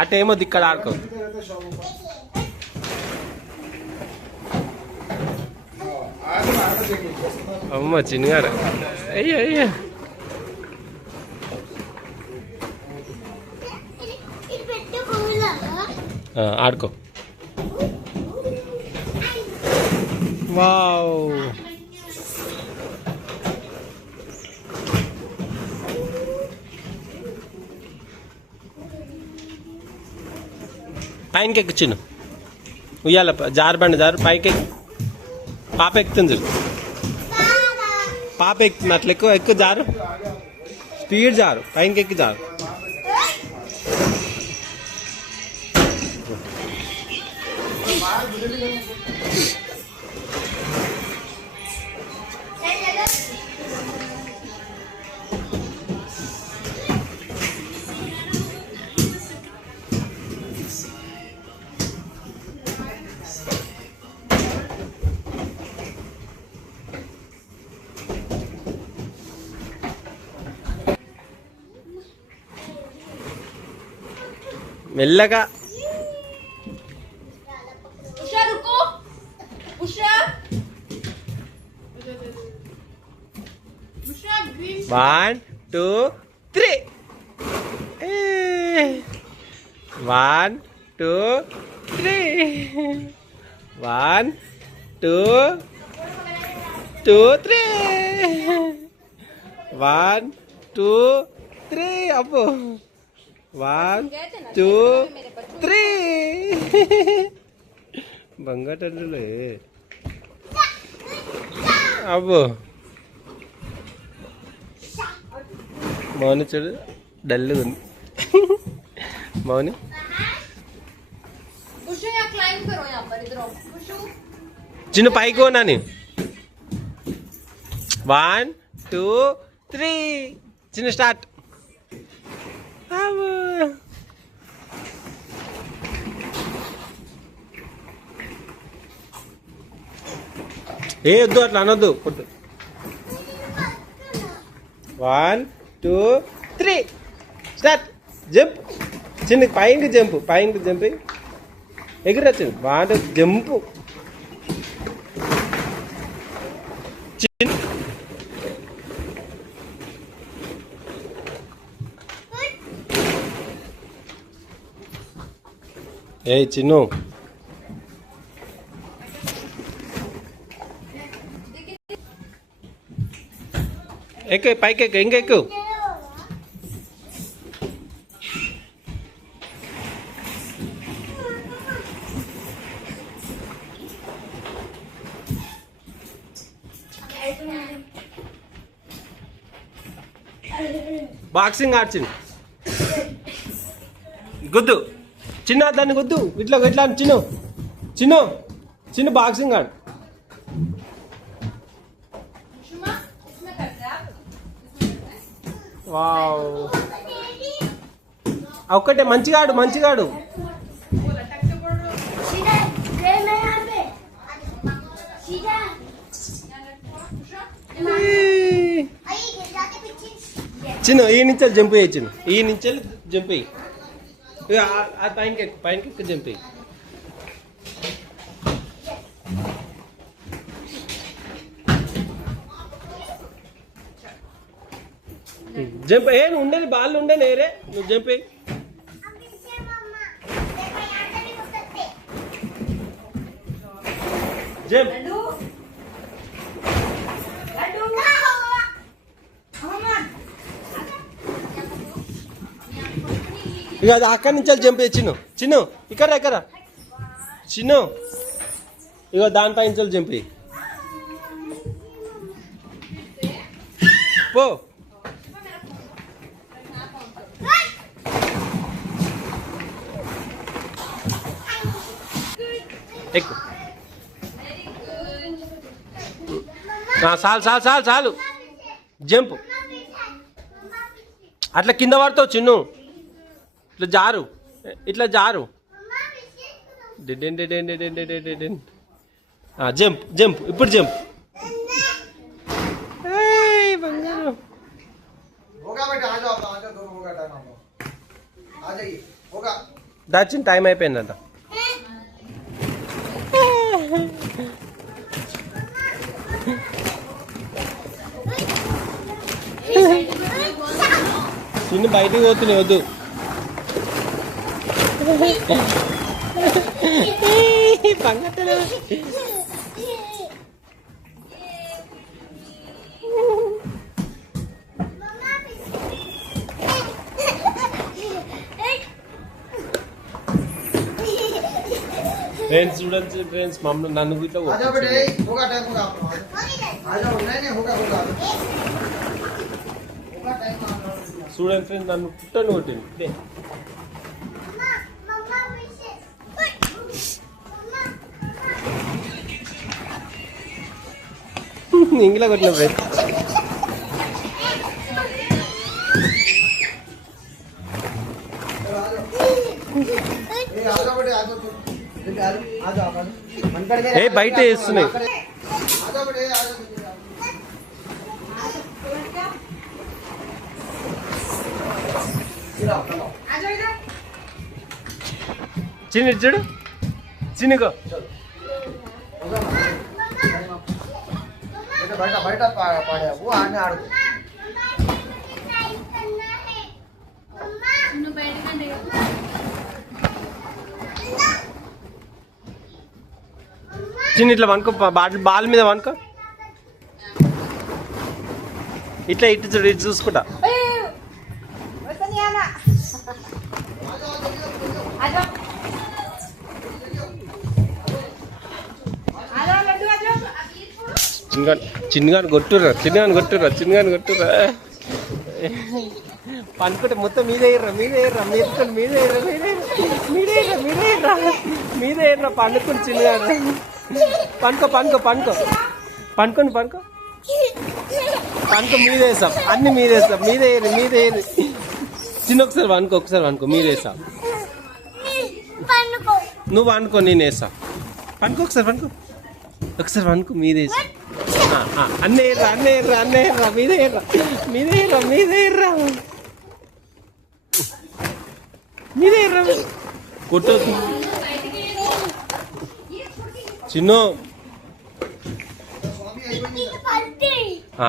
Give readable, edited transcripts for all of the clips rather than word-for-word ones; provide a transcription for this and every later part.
అటేమో ఇక్కడ ఆడుకో. అమ్మ చిన్నగాడు అయ్యో అయ్యో. ఆడుకో. వావ్ పైనకి ఎక్కు చిన్న ఉయ్యాల జారబండి జారు పైకి పాప ఎక్కుతుంది. పాప ఎక్కుతుంది అట్లా ఎక్కువ ఎక్కువ జారు స్పీడ్ జారు పైనకి ఎక్కి జారు. మెల్లగా. One two three. One two three. One two two three. One two three. అబ్బో. One two three. బంగాటల్లులే. అబ్బో మౌని చూడు డల్లుగా ఉంది. మౌని చిన్న పైకి పోనాని. One two three. చిన్న స్టార్ట్. ఏ వద్దు అట్లా అనొద్దు కొట్టు. One two three start. Jump. చిన్న పైకి జంప్. పైకి జంప్ ఎగిరి చిన్న. One jump. ఏ చిన్ను ఎక్కు పైకి ఎక్కు ఇంకెక్కు. బాక్సింగ్ ఆడ్చింది. గుద్దు చిన్న దాన్ని గుద్దు. ఇట్లా ఇట్లా చిన్న చిన్న చిన్న బాక్సింగ్ ఆడు. వావ్ ఒక్కటే మంచిగా ఆడు మంచిగా ఆడు. చిన్న ఈ నుంచి జంప్ అయ్యి. చిన్న ఈ నుంచి జంప్ అయ్యి. పైనకి పైనకి జంప్ అయ్యి. జంప్ ఏ ఉండని బాల్ ఉండని ఏరే నువ్వు జంప్ అయ్యి. జంప్. ఇక అది అక్కడి నుంచి జంప్ అయ్యి. చిన్ను చిన్ను ఇక్కడ ఎక్కడ చిన్ను ఇక దానిపై నుంచి జంప్ అయ్యి. పో. ఎక్కు. చాలు చాలు చాలు చాలు. జంప్. అట్లా కింద పడతావు చిన్ను. ఇట్లా జారు ఇట్లా జారు. Jump jump. ఇప్పుడు జంప్. బంగారం దాచిన టైం అయిపోయిందంట. చిన్న బయటికి పోతున్నాయి, వద్దు. పంగట్టలు ఫ్రెండ్స్ చూడండి ఫ్రెండ్స్, మమ్మల్ని నన్ను ఇట్లా చూడండి ఫ్రెండ్స్, నన్ను పుట్టని కొట్టింది. ఇంగిలా కొట్టిన ఫ్రెండ్స్. ఏ బయట వేస్తున్నాయి. చిన్న చూడు, చిన్నగో బయట బయట పాడావు అని ఆడు. చిన్న ఇట్లా వనుకో, బాల్ మీద వనుకో, ఇట్లా ఇటు చూడు, ఇటు చూసుకుంటా. చిన్నగాని కొట్టుర్రా, చిన్నగాని కొట్టుర్రా, చిన్నగాని కొట్టుర్రా. పనుకుంటే మొత్తం మీదే ఎర్రా, మీదే ఎర్రా, మీరుకొని మీదే ఎర్రా, మీదే మీదే ఎర్రా, మీదే ఎర్రా, మీదే ఎర్రా. పండుకొని చిన్నగాని పనుకో, పనుకో, పనుకో, పనుకోండి, పనుకో, పనుకో. మీదేసాం, అన్ని మీదేస్తాం, మీదే ఏరి, మీదే ఏరి. చిన్న ఒకసారి వనుకో, ఒకసారి వనుకో, మీదేసాం. నువ్వు అనుకో, నేను వేసా. పనుకో, ఒకసారి పనుకో, ఒకసారి వనుకో, మీదేసా. అన్నీ ఎర్రా, అన్నీ ఎర్రా, అన్నీ ఎర్రా, మీదే ఎర్రా, మీదే ఎర్రా, మీదే ఎర్రా, మీదే ఎర్రా. కొట్టొద్దు చిన్న.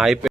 అయిపోయింది.